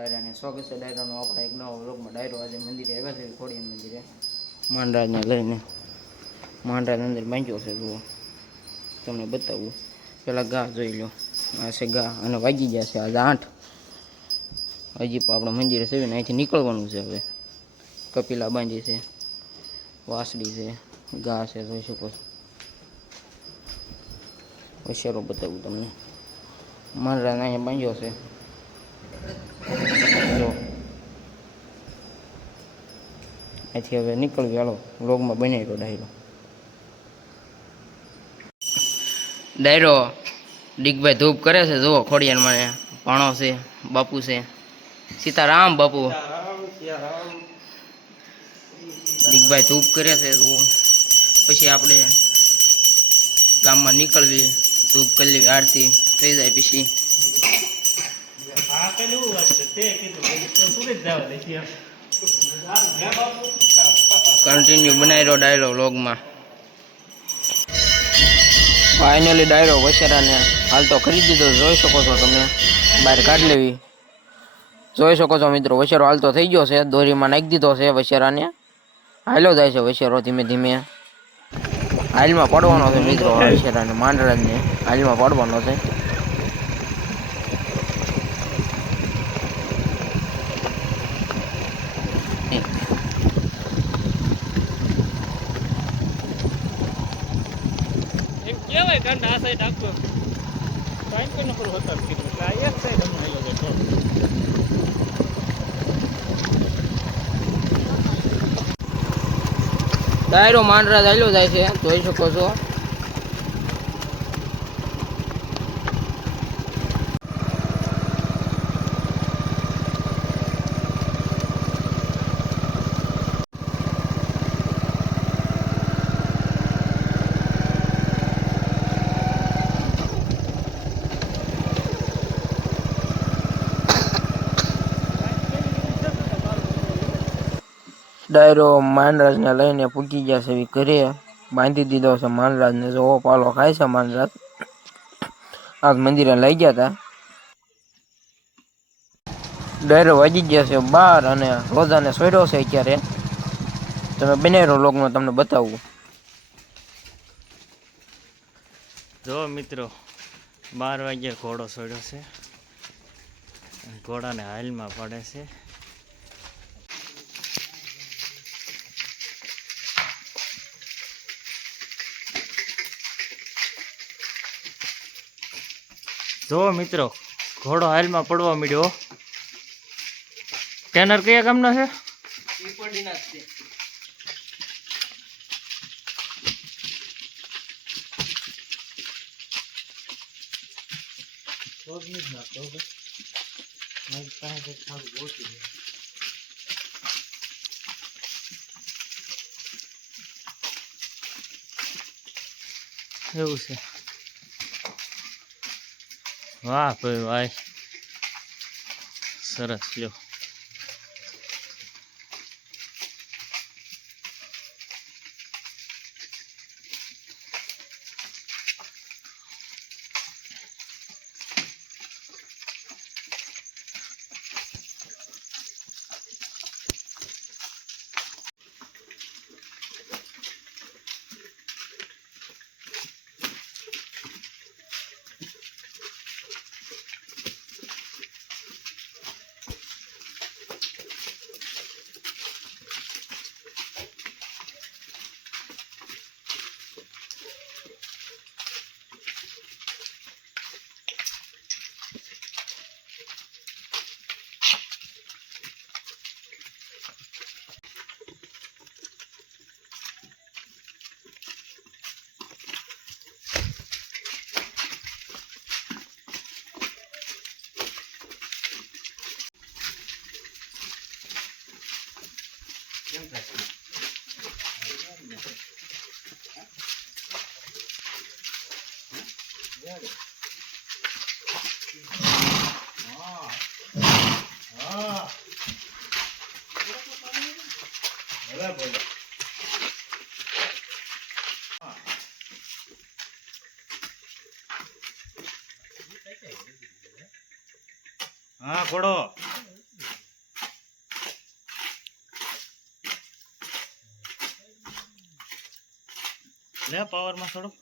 ડાયરાને સ્વાગત છે ડાયરાનો આપણા એક નવા વ્લોગમાં ડાયરો આજે મંદિરે આવ્યા છે ખોડિયાર મંદિરે. માંડરાજને લઈને. માંડરાજ અંદર બાંધ્યો છે જુઓ. તમને બતાવું. પેલા ગા જોઈ લો આ છે ગા. અને વાગી ગયા છે આજે આઠ. હજી પણ આપણા મંદિરે છે ને અહીંથી નીકળવાનું છે હવે. કપિલા બાંધી છે. વાસળી છે. ગા છે, જોઈ શકો છો. હોશિયારો બતાવું તમને. માંડરાને અહીંયા બાંધ્યો છે. અહીંથી હવે નીકળવી હાલો વ્લોગમાં બની દો ડાયરો. ડાયરો ડીગભાઈ ધૂપ કરે છે જુઓ ખોડિયાર મને ભાણો છે બાપુ છે. સીતારામ બાપુ. ડીગભાઈ ધૂપ કરે છે જુઓ. પછી આપણે ગામમાં નીકળવી ધૂપ કરી લેવી આરતી થઈ જાય પછી. આ પેલું વાત છે. તે કીધું સુરત જવા દે છે કન્ટિન્યુ બનાવ્યો ડાયરો વ્લોગમાં ફાઇનલી ડાયરો વસેરાને હાલ તો ખરીદી દીધો. જોઈ શકો છો તમે, બહાર કાઢી લેવી. જોઈ શકો છો મિત્રો વસેરો હાલ તો થઈ ગયો છે. દોરીમાં નાખી દીધો છે વસેરાને હાલો જાય છે વસેરો ધીમે ધીમે. હાલમાં પડવાનો છે મિત્રો વસેરાને માંડરાજને હાલમાં પડવાનો છે. કહેવાય કારણ આ સાઈડ આખું કાંઈ કોઈ નંબર હોતા કીધું એટલે આ એક સાઈડ ડાયરો માંડરા ચાલ્યો જાય છે, જોઈ શકો છો. ડાયરો માંડરાજને લઈને પૂકી ગયા છે ઘરે બાંધી દીધો છે માંડરાજને. જોવો પાલો ખાય છે માંડરાજ. આજ મંદિરે લઈ ગયા હતા ડાયરો વાગી ગયા છે બાર અને રોજાને સોયડો છે અત્યારે. તમે બનેરો લોકમાં તમને બતાવું. જો મિત્રો, બાર વાગ્યે ઘોડો સોડ્યો છે. ઘોડાને હાલમાં પડે છે. જો મિત્રો ઘોડો હાલમાં પડવા મળ્યો ટેનર કયા ગામનો છે? એવું છે. વાહ ભાઈ ભાઈ સરસ લ્યો. હા ઘોડો લે પાવરમાં થોડુંક